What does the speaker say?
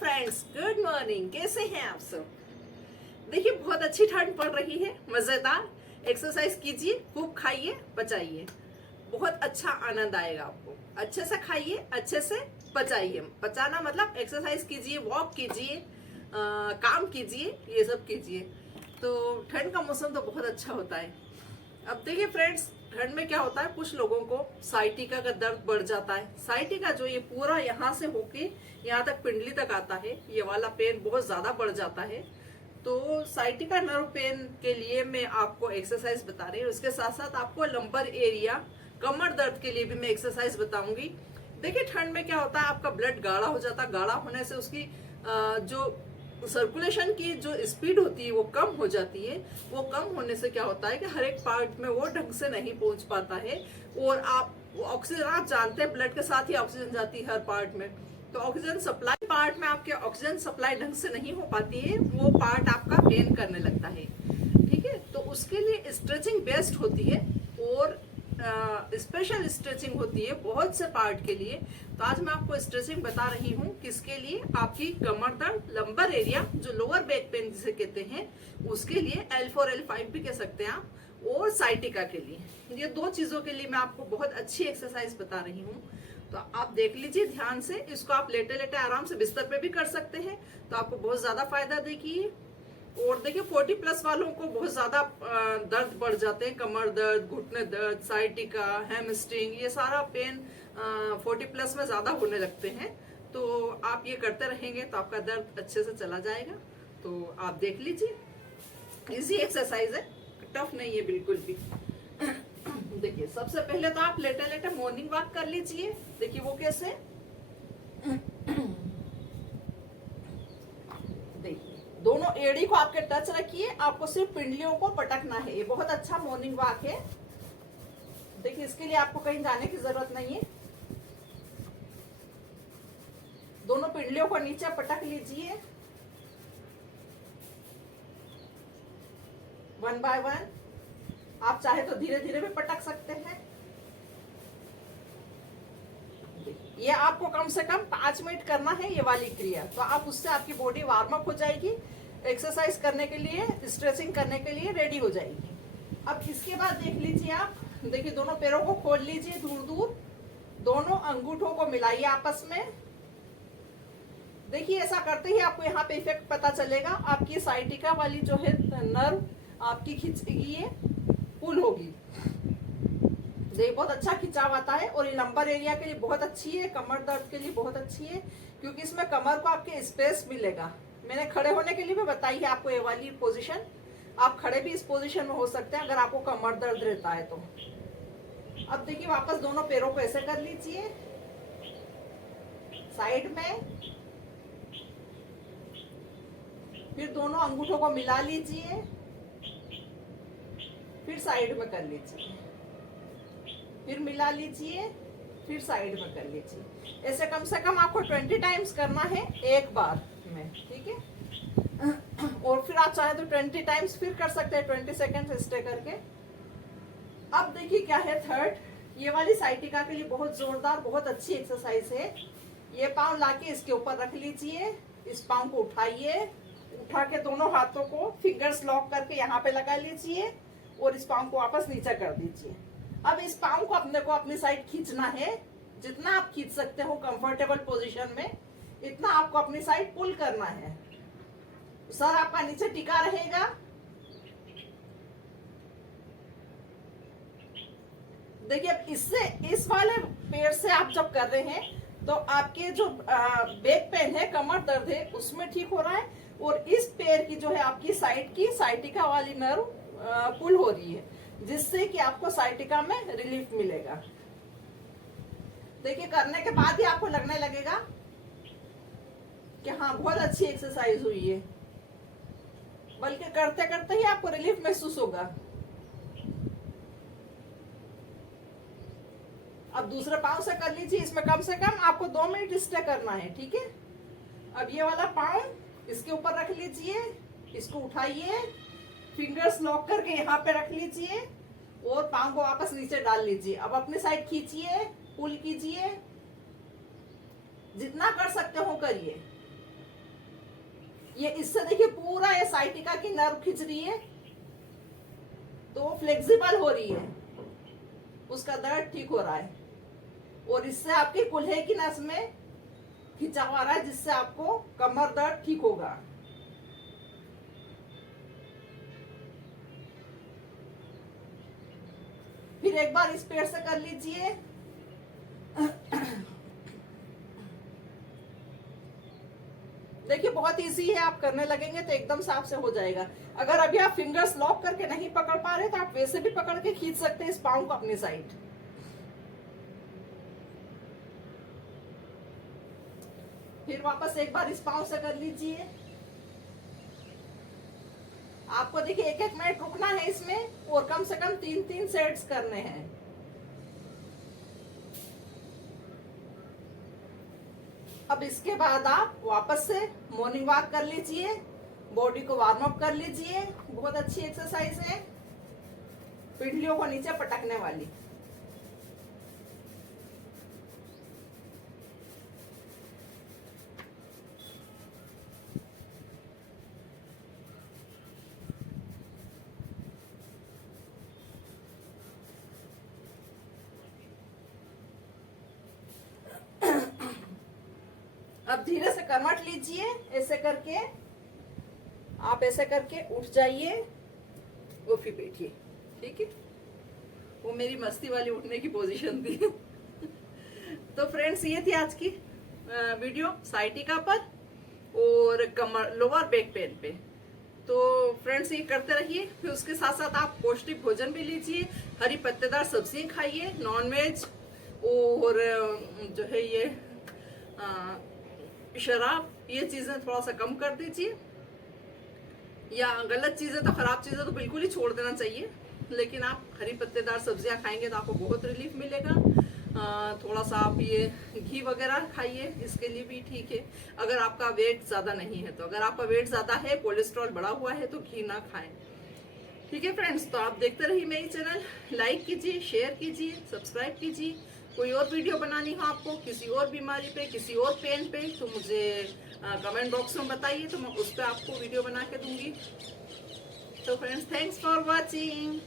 Friends, good morning. कैसे हैं आप सब? देखिए, बहुत अच्छी ठंड पड़ रही है, मजेदार। एक्सरसाइज कीजिए, खूब खाइए, पचाइए, बहुत अच्छा आनंद आएगा आपको। अच्छे से खाइए, अच्छे से पचाइए। पचाना मतलब एक्सरसाइज कीजिए, वॉक कीजिए, काम कीजिए, ये सब कीजिए। तो ठंड का मौसम तो बहुत अच्छा होता है। अब देखिए फ्रेंड्स, ठंड में क्या होता है, कुछ लोगों को साइटिका का दर्द बढ़ जाता है। साइटिका जो ये पूरा यहाँ से होके यहाँ तक पिंडली तक आता है, ये वाला पेन बहुत ज्यादा बढ़ जाता है। तो साइटिका नर्व पेन के लिए मैं आपको एक्सरसाइज बता रही हूँ। उसके साथ साथ आपको लंबर एरिया, कमर दर्द के लिए भी मैं एक्सरसाइज बताऊंगी। देखिए, ठंड में क्या होता है, आपका ब्लड गाढ़ा हो जाता है। गाढ़ा होने से उसकी जो सर्कुलेशन की जो स्पीड होती है वो कम हो जाती है। वो कम होने से क्या होता है कि हर एक पार्ट में वो ढंग से नहीं पहुंच पाता है। और आप ऑक्सीजन, आप जानते हैं ब्लड के साथ ही ऑक्सीजन जाती है हर पार्ट में। तो ऑक्सीजन सप्लाई पार्ट में आपके ऑक्सीजन सप्लाई ढंग से नहीं हो पाती है, वो पार्ट आपका पेन करने लगता है। ठीक है, तो उसके लिए स्ट्रेचिंग बेस्ट होती है और स्पेशल स्ट्रेचिंग होती है बहुत से पार्ट के लिए। तो आज मैं आपको स्ट्रेचिंग बता रही हूँ किसके लिए, आपकी कमर दर्द, लंबर एरिया, जो लोअर बैक पेन जिसे कहते हैं, उसके लिए L4 L5 भी कह सकते हैं आप, और साइटिका के लिए। ये दो चीजों के लिए मैं आपको बहुत अच्छी एक्सरसाइज बता रही हूँ। तो आप देख लीजिए ध्यान से। इसको आप लेटे लेटे आराम से बिस्तर पे भी कर सकते हैं, तो आपको बहुत ज्यादा फायदा देगी। और देखिए, 40+ वालों को बहुत ज्यादा दर्द बढ़ जाते हैं। कमर दर्द, घुटने दर्द, साइटिका, हैमस्ट्रिंग, ये सारा पेन 40+ में ज्यादा होने लगते हैं। तो आप ये करते रहेंगे तो आपका दर्द अच्छे से चला जाएगा। तो आप देख लीजिए, इजी एक्सरसाइज है, टफ नहीं है बिल्कुल भी। देखिए, सबसे पहले तो आप लेटे लेटे मॉर्निंग वॉक कर लीजिए। देखिए वो कैसे, देखिए दोनों एड़ी को आपके टच रखिए, आपको सिर्फ पिंडलियों को पटकना है। ये बहुत अच्छा मॉर्निंग वॉक है। देखिए, इसके लिए आपको कहीं जाने की जरूरत नहीं है। दोनों पिंडलियों को नीचे पटक लीजिए, 1 बाय 1। आप चाहे तो धीरे धीरे भी पटक सकते हैं। ये आपको कम से कम 5 मिनट करना है, ये वाली क्रिया। तो आप उससे आपकी बॉडी वार्म अप हो जाएगी, एक्सरसाइज करने के लिए, स्ट्रेचिंग करने के लिए रेडी हो जाएगी। अब इसके बाद देख लीजिए आप, देखिए दोनों पैरों को खोल लीजिए दूर दूर, दोनों अंगूठों को मिलाइए आपस में। देखिए, ऐसा करते ही आपको यहाँ पे इफेक्ट पता चलेगा। आपकी साइटिका वाली जो है नर्व आपकी खिंचेगी, ये पुल होगी। देखिए, बहुत अच्छा खिंचाव आता है। और ये लंबर एरिया के लिए बहुत अच्छी है, कमर दर्द के लिए बहुत अच्छी है, क्योंकि इसमें कमर को आपके स्पेस मिलेगा। मैंने खड़े होने के लिए भी बताई है आपको, ये वाली पोजीशन। आप खड़े भी इस पोजीशन में हो सकते हैं अगर आपको कमर दर्द रहता है तो। अब देखिए, वापस दोनों पैरों को ऐसे कर लीजिए साइड में, फिर दोनों अंगूठों को मिला लीजिए, फिर साइड में कर लीजिए, फिर मिला लीजिए, फिर साइड में कर लीजिए। ऐसे कम से कम आपको 20 टाइम्स करना है एक बार में, ठीक है। और फिर आप चाहे तो 20 टाइम्स फिर कर सकते हैं, 20 सेकेंड स्टे करके। अब देखिए क्या है थर्ड, ये वाली साइटिका के लिए बहुत जोरदार, बहुत अच्छी एक्सरसाइज है। ये पाँव लाके इसके ऊपर रख लीजिए, इस पाँव को उठाइए, उठा के दोनों हाथों को फिंगर्स लॉक करके यहाँ पे लगा लीजिए और इस पाँव को वापस नीचे कर दीजिए। अब इस पाँव को अपने को अपनी साइड खींचना है। जितना आप खींच सकते हो कंफर्टेबल पोजीशन में, इतना आपको अपनी साइड पुल करना है। सर आपका नीचे टिका रहेगा। देखिए, अब इससे, इस वाले पैर से आप जब कर रहे हैं तो आपके जो बैक पेन है, कमर दर्द है, उसमें ठीक हो रहा है। और इस पैर की जो है आपकी साइड की साइटिका वाली नर्व पुल हो रही है, जिससे कि आपको साइटिका में रिलीफ मिलेगा। देखिए, करने के बाद ही आपको लगने लगेगा कि हाँ, बहुत अच्छी एक्सरसाइज हुई है, बल्कि करते करते ही आपको रिलीफ महसूस होगा। अब दूसरे पाँव से कर लीजिए, इसमें कम से कम आपको 2 मिनट स्टे करना है, ठीक है। अब ये वाला पाँव इसके ऊपर रख लीजिए, इसको उठाइए, फिंगर्स लॉक करके यहाँ पे रख लीजिए और पाँव को वापस नीचे डाल लीजिए। अब अपनी साइड खींचिए, पुल कीजिए, जितना कर सकते हो करिए। ये इससे देखिए पूरा ये साइटिका की नर्व खिंच रही है, तो फ्लेक्सिबल हो रही है, उसका दर्द ठीक हो रहा है। और इससे आपके कुल्हे की नस में खिंचाव आ रहा है, जिससे आपको कमर दर्द ठीक होगा। फिर एक बार इस पेड़ से कर लीजिए। देखिए बहुत इजी है, आप करने लगेंगे तो एकदम साफ से हो जाएगा। अगर अभी आप फिंगर्स लॉक करके नहीं पकड़ पा रहे तो आप वैसे भी पकड़ के खींच सकते हैं इस पाँव को अपनी साइड। फिर वापस एक बार इस पाँव से कर लीजिए। आपको देखिए 1-1 मिनट रुकना है इसमें, और कम से कम 3-3 सेट्स करने हैं। अब इसके बाद आप वापस से मॉर्निंग वॉक कर लीजिए, बॉडी को वार्म अप कर लीजिए। बहुत अच्छी एक्सरसाइज है, पिंडलियों को नीचे पटकने वाली। अब धीरे से करवट लीजिए, ऐसे करके आप ऐसे करके उठ जाइए और फिर बैठिए, ठीक है। वो मेरी मस्ती वाली उठने की पोजीशन थी। तो फ्रेंड्स ये थी आज की वीडियो साइटिका पर और कमर लोअर बैक पेन पे। तो फ्रेंड्स ये करते रहिए। फिर उसके साथ साथ आप पौष्टिक भोजन भी लीजिए, हरी पत्तेदार सब्जियां खाइए, नॉनवेज और जो है ये शराब, ये चीजें थोड़ा सा कम कर दीजिए। या गलत चीजें तो, खराब चीजें तो बिल्कुल ही छोड़ देना चाहिए। लेकिन आप हरी पत्तेदार सब्जियां खाएंगे तो आपको बहुत रिलीफ मिलेगा। थोड़ा सा आप ये घी वगैरह खाइए, इसके लिए भी ठीक है। अगर आपका वेट ज्यादा नहीं है तो, अगर आपका वेट ज्यादा है, कोलेस्ट्रॉल बढ़ा हुआ है, तो घी ना खाएं, ठीक है फ्रेंड्स। तो आप देखते रहिए मेरी चैनल, लाइक कीजिए, शेयर कीजिए, सब्सक्राइब कीजिए। कोई और वीडियो बनानी हो आपको किसी और बीमारी पे, किसी और पेन पे, तो मुझे कमेंट बॉक्स में बताइए, तो मैं उस पर आपको वीडियो बना के दूंगी। तो फ्रेंड्स, थैंक्स फॉर वॉचिंग।